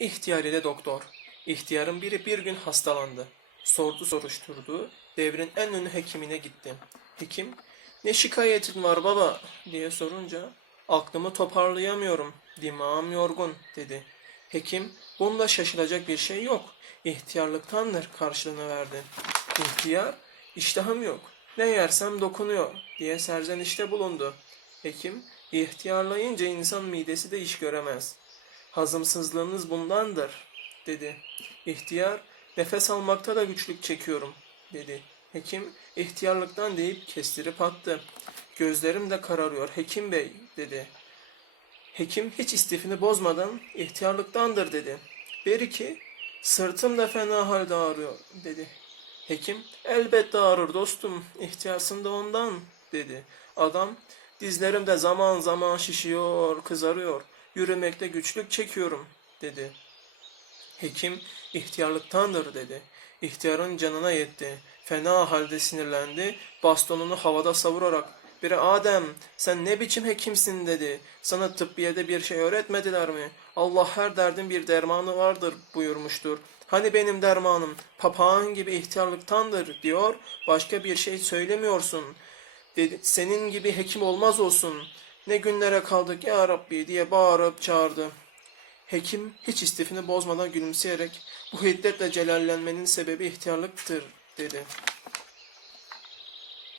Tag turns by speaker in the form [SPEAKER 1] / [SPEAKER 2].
[SPEAKER 1] İhtiyar ile doktor. İhtiyarın biri bir gün hastalandı. Sordu soruşturdu. Devrin en ünlü hekimine gitti. Hekim, ne şikayetin var baba diye sorunca, aklımı toparlayamıyorum, dimağım yorgun dedi. Hekim, bunda şaşılacak bir şey yok. İhtiyarlıktandır karşılığını verdi. İhtiyar, iştahım yok. Ne yersem dokunuyor diye serzenişte bulundu. Hekim, ihtiyarlayınca insan midesi de iş göremez. Hazımsızlığınız bundandır, dedi. İhtiyar, nefes almakta da güçlük çekiyorum, dedi. Hekim, ihtiyarlıktan deyip kestirip attı. Gözlerim de kararıyor, hekim bey, dedi. Hekim hiç istifini bozmadan ihtiyarlıktandır, dedi. Beri ki, sırtım da fena halde ağrıyor, dedi. Hekim, elbette ağrır dostum, ihtiyarsın da ondan, dedi. Adam, dizlerim de zaman zaman şişiyor, kızarıyor, yürümekte güçlük çekiyorum, dedi. Hekim ihtiyarlıktandır dedi. İhtiyarın canına yetti. Fena halde sinirlendi. Bastonunu havada savurarak biri Adem sen ne biçim hekimsin dedi. Sana tıbbiyede bir şey öğretmediler mi? Allah her derdin bir dermanı vardır buyurmuştur. Hani benim dermanım papağan gibi ihtiyarlıktandır diyor. Başka bir şey söylemiyorsun. Dedi, senin gibi hekim olmaz olsun. Ne günlere kaldık ya Rabbi diye bağırıp çağırdı. Hekim hiç istifini bozmadan gülümseyerek bu hiddetle celallenmenin sebebi ihtiyarlıktır dedi.